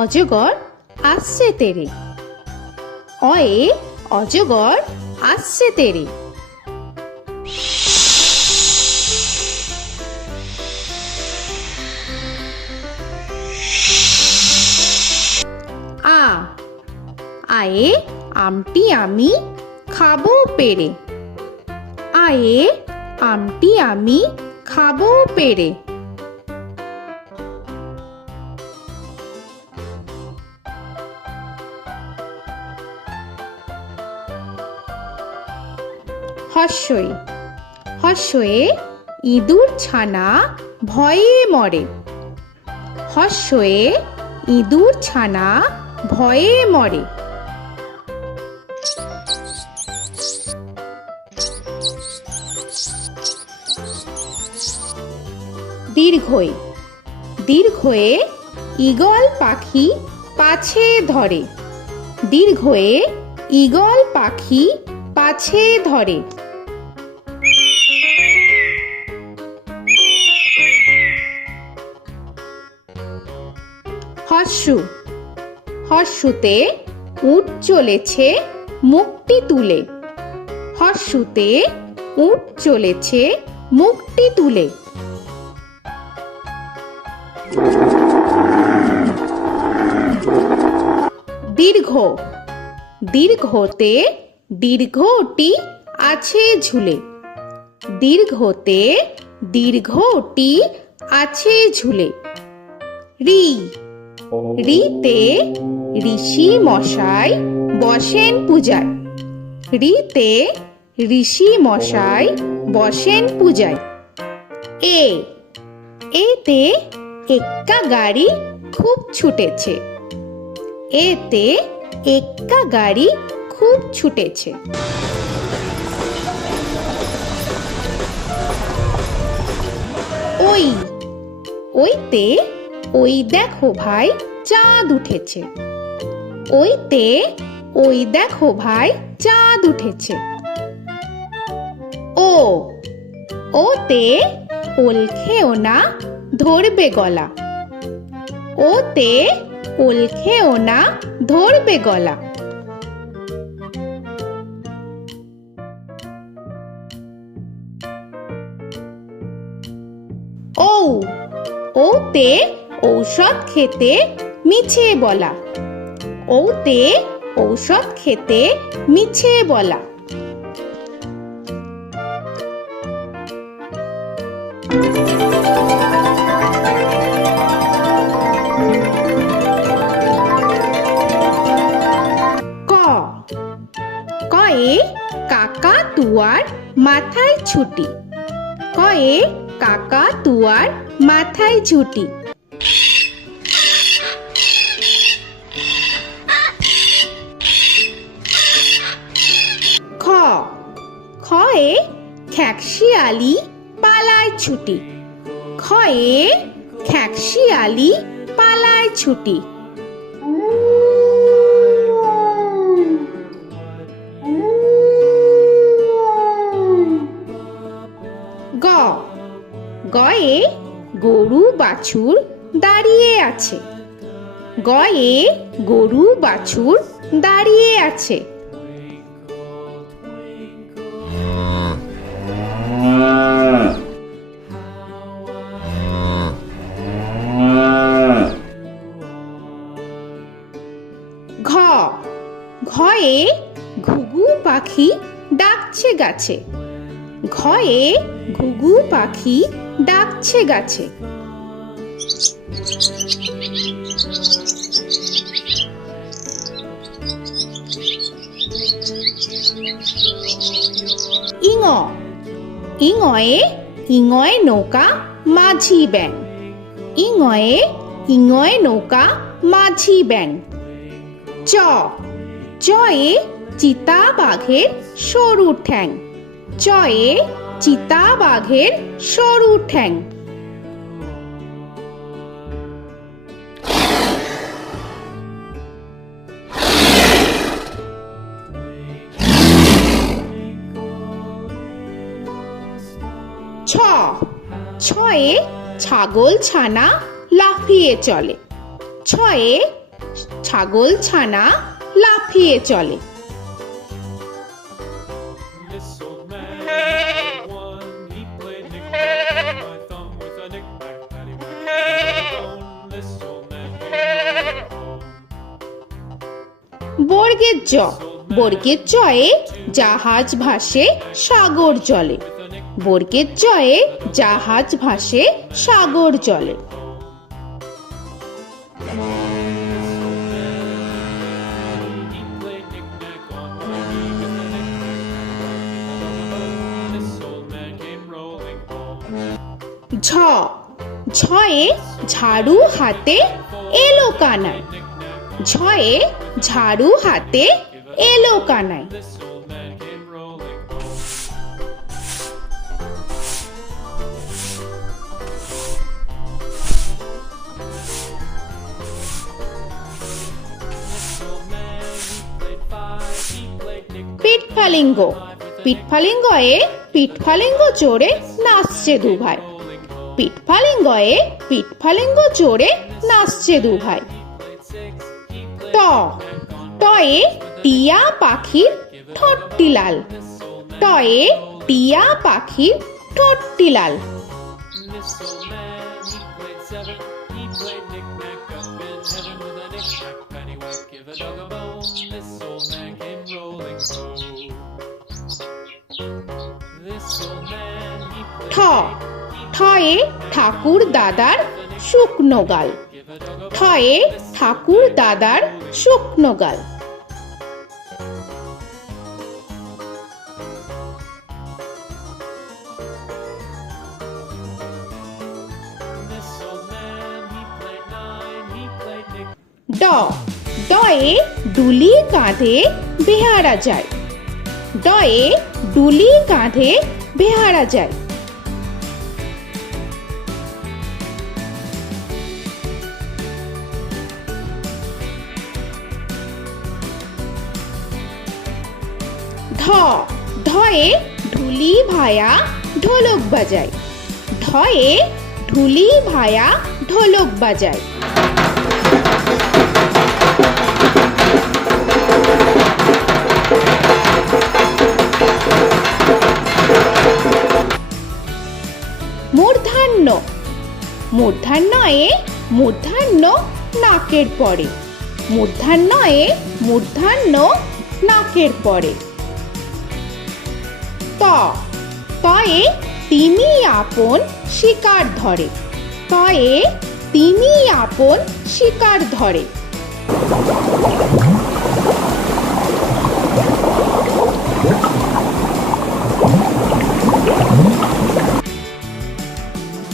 অজগর আসছে তেরে। অয়ে অজগর আসছে তেরে। আ আয়ে আমটি আমি খাবো পেরে। আয়ে আমটি আমি খাবো পেরে। হর্ষই হর্ষয়ে ইঁদুর ছানা ভয়ে মরে। হর্ষয়ে ইঁদুর ছানা ভয়ে মরে। দীর্ঘই দীর্ঘয়ে ঈগল পাখি পাছে ধরে। দীর্ঘয়ে ঈগল পাখি পাছে ধরে। হর্ষু হর্ষুতে উট চলেছে মুখটি তুলে। হর্ষুতে উট চলেছে মুখটি তুলে। দীর্ঘ দীর্ঘতে দীর্ঘটি আছে ঝুলে। দীর্ঘতে দীর্ঘটি আছে ঝুলে। রি রিতে ঋষি মশাই বসেন পূজায়। রিতে ঋষি মশাই বসেন পূজায়। এ এতে এক্কা গাড়ি খুব ছুটেছে। এতে এক্কা গাড়ি খুব ছুটেছে। ওই ওইতে ওই দেখো ভাই চাঁদ উঠেছে। ওইতে ওই দেখো ভাই চাঁদ উঠেছে। ও ওতে ওল খেও না ধরবে গলা। ওতে ওল খেও না ধরবে গলা। ঔ ওতে ঔষধ খেতে মিছে বলা। ওতে ঔষধ খেতে মিছে বলা। ক কয়ে কাকা তুয়ার মাথায় ছুটি। কয়ে কাকা তুয়ার মাথায় ছুটি। খ খয়ে খ্যাকশিয়ালি পালায় ছুটি। খয়ে খ্যাকশিয়ালি পালায় ছুটি। গ গয়ে গরু বাছুর দাঁড়িয়ে আছে। গয়ে গরু বাছুর দাঁড়িয়ে আছে। ঘ ঘয়ে ঘুঘু পাখি ডাকছে গাছে। ঘয়ে ঘুঘু পাখি ডাকছে গাছে। ইঙ ইঙয়ে ইঙয়ে নৌকা মাঝি ব্যাং। ইঙয়ে ইঙয়ে নৌকা মাঝি ব্যাং। চ চয়ে চিতা বাঘের সরু ঠ্যাং। চয়ে চিতা বাঘের সরু ঠ্যাং। ছ ছয়ে ছাগল ছানা লাফিয়ে চলে। ছয়ে ছাগল ছানা লাফিয়ে চলে। This old man had one. He played knick-knack on my thumb with a knick-knack, paddywhack, bone. This old man came rolling home. বর্গের জ, বর্গের জয়ে জাহাজ ভাসে সাগর জলে। বর্গের জয়ে জাহাজ ভাসে সাগর জলে। He played knick-knack on my knee with a knick-knack, this old man came rolling home. ঝ, ঝয়ে ঝাড়ু হাতে এলো কানাই। ঝয়ে ঝাড়ু হাতে এলো Kanai. This old man came rolling home. This old man, he played five. He played knick-knack. পিঠফালিঙ্গ, পিঠফালিঙ্গয়ে পিঠফালিঙ্গ চড়ে নাচছে দুভাই। পিঠফালিঙ্গয়ে পিঠফালিঙ্গ চড়ে নাচছে দুভাই। ট, টয়ে টিয়া পাখির ঠোঁটটি লাল। টয়ে টিয়া পাখির ঠোঁটটি লাল। This old man, he played seven. He played knick-knack up in heaven with a knick-knack, paddywhack, give a dog a bone. This old man came rolling home. This old man, he ঠ, played ঠয়ে ঠাকুর দাদার শুকনো গাল। give a dog a ঠয়ে ঠাকুর দাদার শুকনো গাল। This old man, he played nine. He played knick. ড, ডয়ে ডুলি কাঁধে বেহারা যায়। ডয়ে ডুলি কাঁধে বেহারা যায়। ধ, ধয়ে ঢুলি ভায়া ঢোলক বাজায়। ধয়ে ঢুলি ভায়া ঢোলক বাজায়। মূর্ধান্য, মূর্ধান্যয়ে মূর্ধান্য নাকের পরে। মূর্ধান্যয়ে মূর্ধান্য নাকের পরে। ত, তয়ে তিনি আপন শিকার ধরে। তয়ে তিনি আপন শিকার ধরে।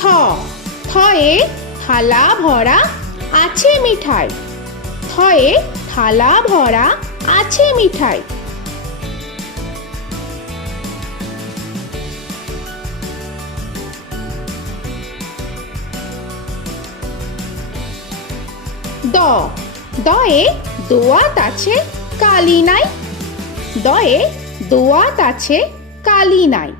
থ, থয়ে থালা ভরা আছে মিঠাই। থয়ে থালা ভরা আছে মিঠাই। দ, দয়ে দোয়াত আছে কালি নাই। দয়ে দোয়াত আছে কালি নাই।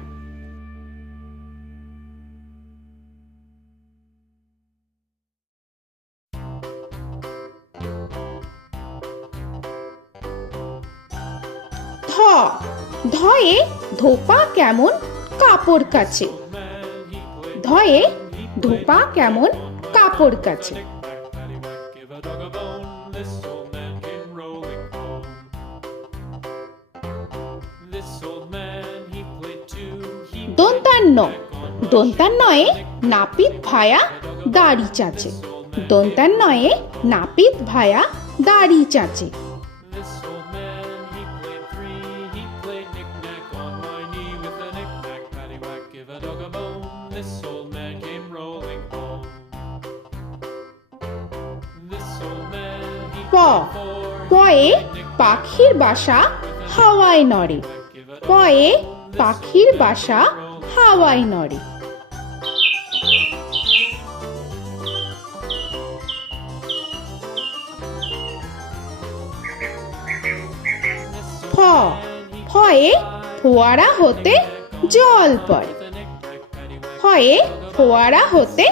ধ, ধয়ে ধোপা কেমন কাপড় কাছে। ধয়ে ধোপা কেমন কাপড় কাছে। Paddywhack, give a dog a bone. This old man came rolling home. This old man, he played two. He দন্তান্ন, দন্তান্নয়ে নাপিত ভায়া দাড়ি চাচে। দন্তান্নয়ে নাপিত ভায়া দাড়ি চাচে। This old man, he played three. He played knick-knack on my knee with a knick-knack, paddywhack, give a dog a bone. This old man came rolling home. This old man, he প, played four. পয়ে পাখির বাসা হাওয়ায় নড়ে। পয়ে পাখির বাসা হাওয়ায় নড়ে। ফ, ফয়ে ফোয়ারা হতে জল পড়ে। ফয়ে ফোয়ারা হতে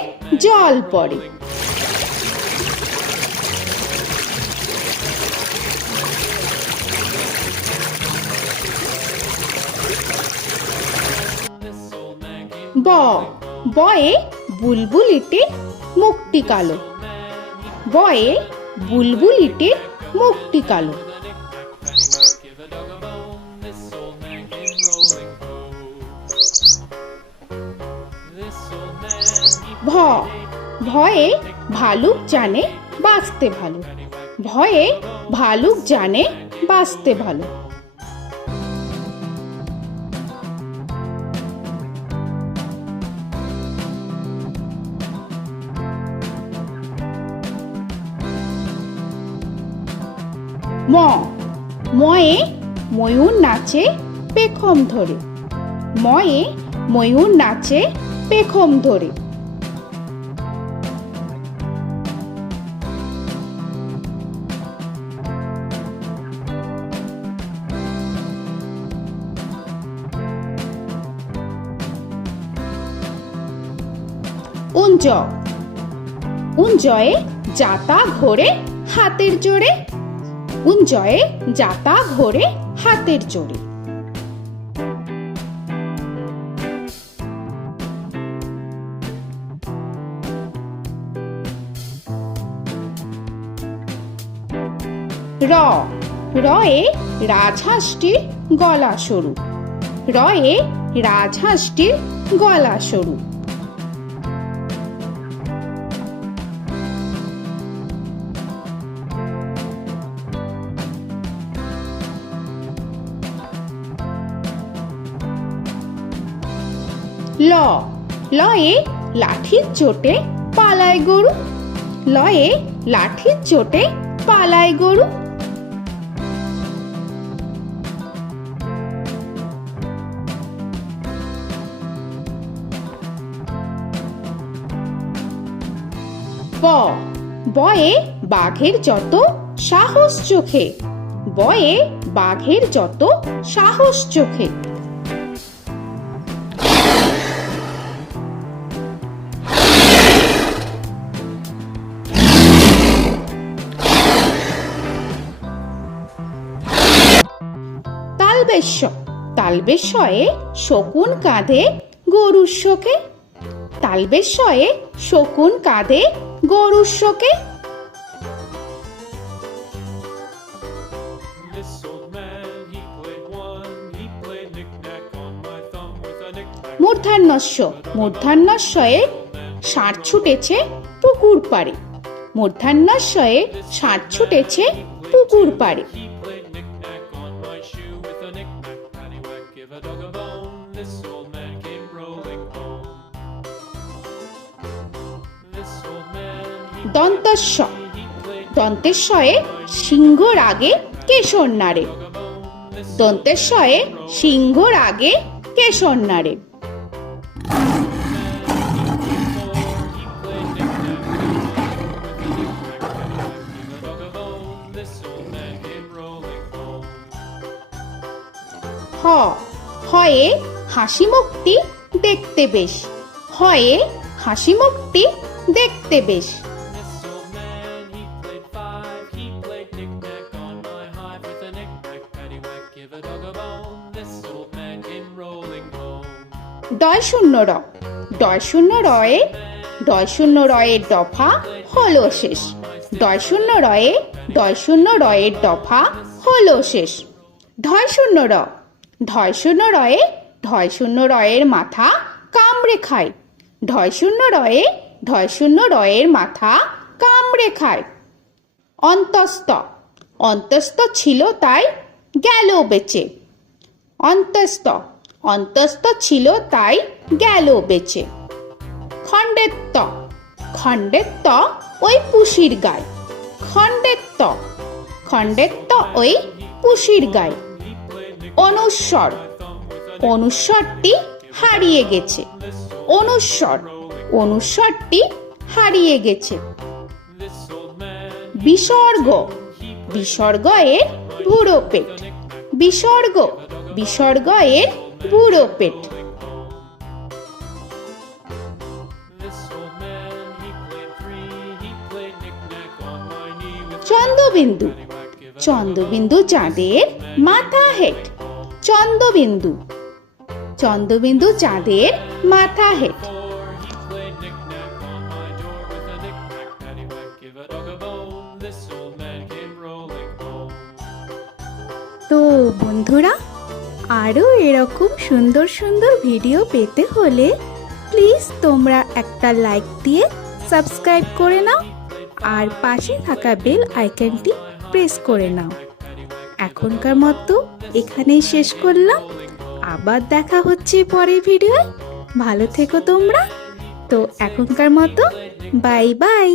জল পড়ে। ব বয়ে বুলবুলিটির মুখটি কালো বয়ে বুলবুলিটির মুখটি কালো Give a dog a bone, this old man came rolling home. This old man, he ভ ভয়ে ভালুক জানে বাঁচতে ভালো ভয়ে ভালুক জানে বাঁচতে ভালো ম ময়ে ময়ূর নাচে পেখম ধরে ময়ে ময়ূর নাচে পেখম ধরে উঞ্জ উঞ্জয়ে যাতা ঘোরে হাতের জোরে উঞ্জয়ে যাতা ঘোরে হাতের জোরে র রয়ে রাজহাঁসটির গলা সরু রয়ে রাজহাঁসটির গলা সরু ল লয়ে লাঠির চোটে পালায় গরু লয়ে লাঠির চোটে পালায় গরু ব বয়ে বাঘের যত সাহস চোখে বয়ে বাঘের যত সাহস চোখে তালবেশ্য তালবেশ্যয়ে শকুন কাঁধে গরুর শোকে তালবেশ্যয়ে শকুন কাঁধে গরুর শোকে This old man, he played one, he played knick-knack on my thumb with a knick-knack. মূর্ধন্যস্য মূর্ধন্যস্বয়ে ষাঁড় ছুটেছে পুকুর পাড়ে মূর্ধন্যস্বয়ে ষাঁড় ছুটেছে পুকুর পাড়ে He played knick-knack on my shoe with a knick-knack, paddywhack, give a dog a bone. This old man came rolling home. This old man, দন্তস্ব he played দন্তেশ্বয়ে সিংহর আগে কেশর নাড়ে dog a bone. This দন্তেশ্বয়ে সিংহর আগে কেশর নাড়ে he played knick-knack on my shoe with a knick-knack, paddywhack, give a dog a bone. This old man came rolling home. হ হয়ে হাসি মুখটি দেখতে বেশ হয়ে হাসি মুখটি দেখতে বেশ This old man, he played five, he played knick-knack on my hive with a knick-knack, paddywhack, give a dog a bone. This old man came rolling home. ডয় শূন্য র ডয় শূন্য রয়ে ডয় শূন্য রয়ের দফা হলো শেষ ডয় শূন্য রয়ে ডয় শূন্য রয়ের দফা হলো শেষ ঢয় শূন্য র ঢয় শূন্য রয়ে ঢয় শূন্য রয়ের মাথা কামড়ে খায় ঢয় শূন্য রয়ে ঢয় শূন্য রয়ের মাথা কামড়ে খায় অন্তস্থ অন্তস্থ ছিল তাই গেল বেঁচে অন্তস্থ অন্তস্থ ছিল তাই গেল বেঁচে খণ্ডেত্ব খণ্ডেত্ব ওই পুষির গায় খণ্ডেত্ব খণ্ডেত্ব ওই পুষির গায় অনুস্বর অনুস্বরটি হারিয়ে গেছে অনুস্বর অনুস্বরটি হারিয়ে গেছে This old man, বিসর্গ বিসর্গ এর বুড়ো পেট বিসর্গ বিসর্গ এর বুড়ো পেট this old man, he played three, he played knick-knack on my knee with Chandrabindu paddywhack, give a Chandrabindu চাঁদের মাথা হেট চন্দ্রবিন্দু চন্দ্রবিন্দু চাঁদের মাথা head. Before he played knick-knack on my door with a knick-knack, paddywhack, give a dog a bone. This old man came rolling home. তো বন্ধুরা, আরও এরকম সুন্দর সুন্দর ভিডিও পেতে হলে প্লিজ তোমরা একটা লাইক দিয়ে সাবস্ক্রাইব করে নাও আর পাশে থাকা বেল আইকনটি প্রেস করে নাও। এখনকার মতো এখানেই শেষ করলাম, আবার দেখা হচ্ছে পরের ভিডিওয়। ভালো থেকো তোমরা। তো এখনকার মতো বাই বাই।